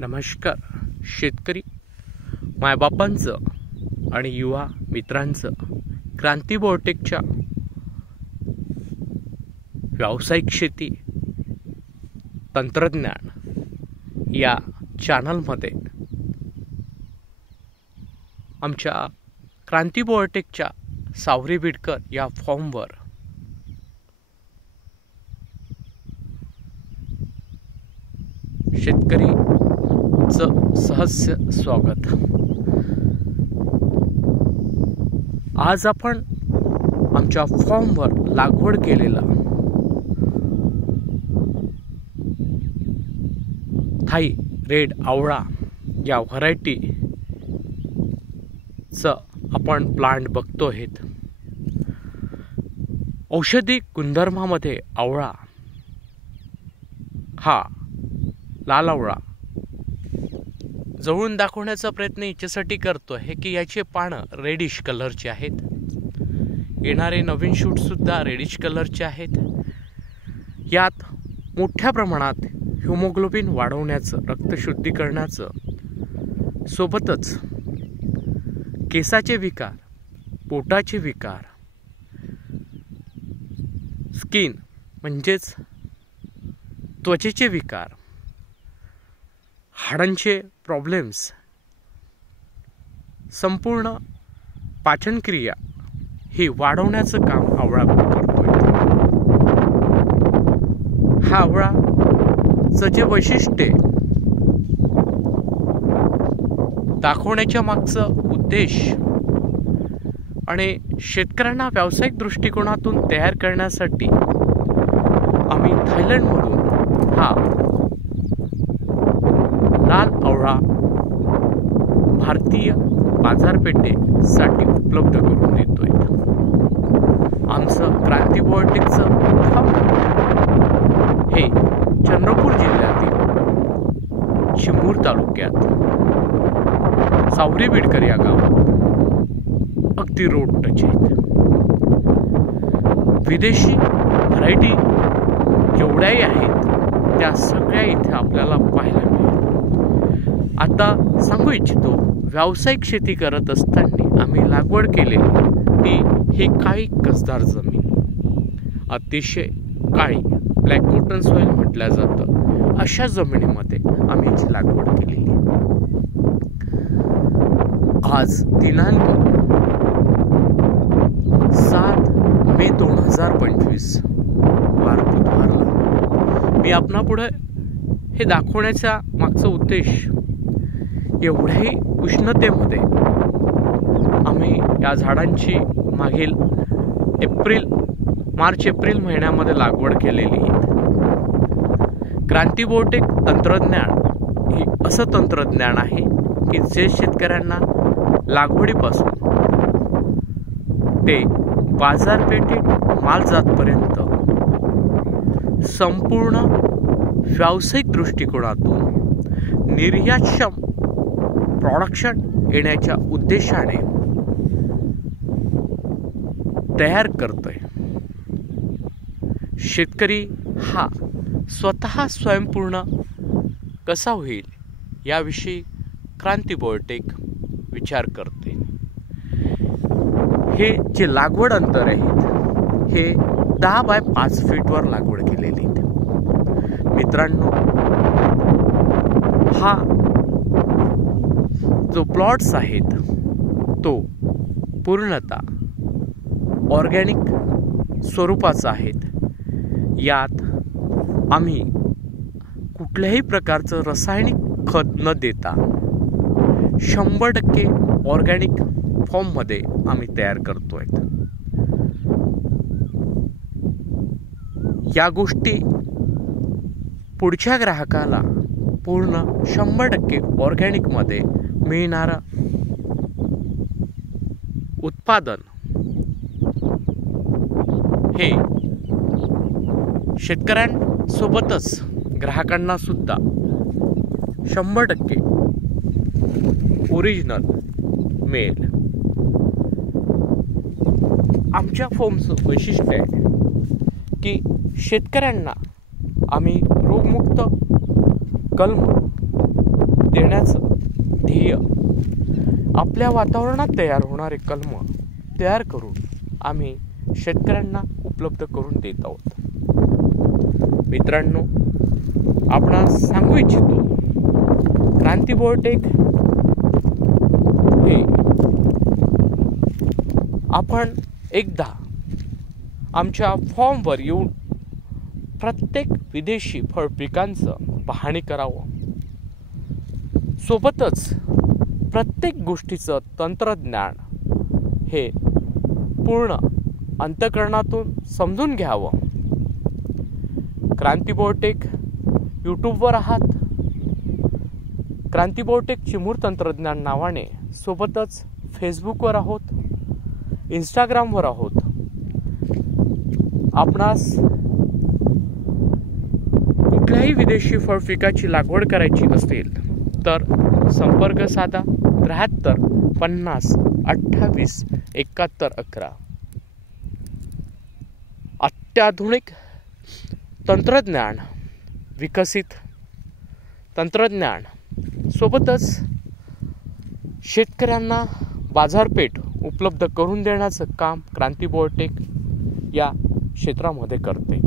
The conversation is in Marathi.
नमस्कार शेतकरी मायबापांचं आणि युवा मित्रांचं क्रांती बायोटेकच्या व्यावसायिक शेती तंत्रज्ञान या चॅनलमध्ये आमच्या क्रांती बायोटेकच्या सावरी बिडकर या फॉर्मवर शेतकरीचं सहस्य स्वागत। आज आपण आमच्या फॉर्मवर लागवड केलेला थाई रेड आवळा या व्हरायटीचं आपण प्लांट बघतोय। औषधी गुणधर्मामध्ये आवळा हा लाल आवळा जवळून दाखवण्याचा प्रयत्न याच्यासाठी करतोय की याचे पानं रेडिश कलरचे आहेत, येणारे नवीन शूट सुद्धा रेडिश कलरचे आहेत। यात मोठ्या प्रमाणात हिमोग्लोबिन वाढवण्याचं, रक्त शुद्धीकरणाचं, सोबतच केसाचे विकार, पोटाचे विकार, स्किन म्हणजेच त्वचेचे विकार, हाडांचे प्रॉब्लेम्स, संपूर्ण पाचनक्रिया ही वाढवण्याचं काम आवळा करतोय। हा आवळाचं जे वैशिष्ट्य दाखवण्याच्या मागचं उद्देश आणि शेतकऱ्यांना व्यावसायिक दृष्टिकोनातून तयार करण्यासाठी आम्ही थायलंडमधून हा लाल आवळा भारतीय बाजारपेठेसाठी उपलब्ध करून देतोय। आमचं क्रांती बायोटेकचं हे चंद्रपूर जिल्ह्यातील चिमूर तालुक्यात सावरी बिडकर या गावात अगदी रोड टच आहेत। विदेशी व्हरायटी जेवढ्याही आहेत त्या सगळ्या इथे आपल्याला पाहायला मिळेल। आता सांगू इच्छितो, व्यावसायिक शेती करत असताना आम्ही लागवड केलेली ही काळी कसदार जमीन, अतिशय काळी ब्लॅक कॉटन सॉइल म्हटलं जातं, अशा जमिनीमध्ये आम्ही याची लागवड केलेली। आज दिनांक 7 मे 2025 वार बुधवारला मी आपणापुढे हे दाखवण्याचा मागचा उद्देश, एवढ्याही उष्णतेमध्ये आम्ही या झाडांची मागील मार्च एप्रिल महिन्यामध्ये लागवड केलेली आहे। क्रांती बायोटेक तंत्रज्ञान हे असं तंत्रज्ञान आहे की जे शेतकऱ्यांना लागवडीपासून ते बाजारपेठेत माल जातपर्यंत संपूर्ण व्यावसायिक दृष्टिकोनातून निर्यातक्षम प्रोडक्शन येण्याच्या उद्देशाने तयार करतोय। शेतकरी हा स्वतः स्वयंपूर्ण कसा होईल याविषयी क्रांती बायोटेक विचार करते। हे जे लागवड अंतर आहेत हे 10 बाय 5 फीटवर लागवड केलेली आहे। मित्रांनो, हा जो प्लॉट्स आहेत तो पूर्णतः ऑर्गॅनिक स्वरूपाचा आहेत। यात आम्ही कुठल्याही प्रकारचं रासायनिक खत न देता 100% ऑर्गॅनिक फॉर्ममध्ये आम्ही तयार करतोय। या गोष्टी पुढच्या ग्राहकाला पूर्ण 100% ऑर्गॅनिकमध्ये मिळणारं उत्पादन हे शेतकऱ्यांसोबतच ग्राहकांना सुद्धा 100% ओरिजिनल मिळेल। आमच्या फॉर्मचं वैशिष्ट्य आहे की शेतकऱ्यांना आम्ही रोगमुक्त कलम आपल्या वातावरणात तयार होणारे कलम तयार करून आम्ही शेतकऱ्यांना उपलब्ध करून देत आहोत. मित्रांनो, आपणास सांगू इच्छितो, क्रांती बायोटेक हे आपण एकदा आमच्या फॉर्मवर येऊन प्रत्येक विदेशी फळ पिकांचं पाहणी करावं. सोबतच प्रत्येक गोष्टीचं तंत्रज्ञान हे पूर्ण अंतःकरणातून समजून घ्यावं. क्रांती बायोटेक यूट्यूबवर आहात, क्रांती बायोटेक चिमूर तंत्रज्ञान नावाने, सोबतच फेसबुकवर आहोत, इंस्टाग्रामवर आहोत. आपणास कुठल्याही विदेशी फळ पिकाची लागवड करायची असेल तर संपर्क साधा 73 50 28 71 11. अत्याधुनिक तंत्रज्ञान, विकसित तंत्रज्ञान, सोबतच शेतकऱ्यांना बाजारपेठ उपलब्ध करून देण्याचं काम क्रांती बायोटेक या क्षेत्रामध्ये करते.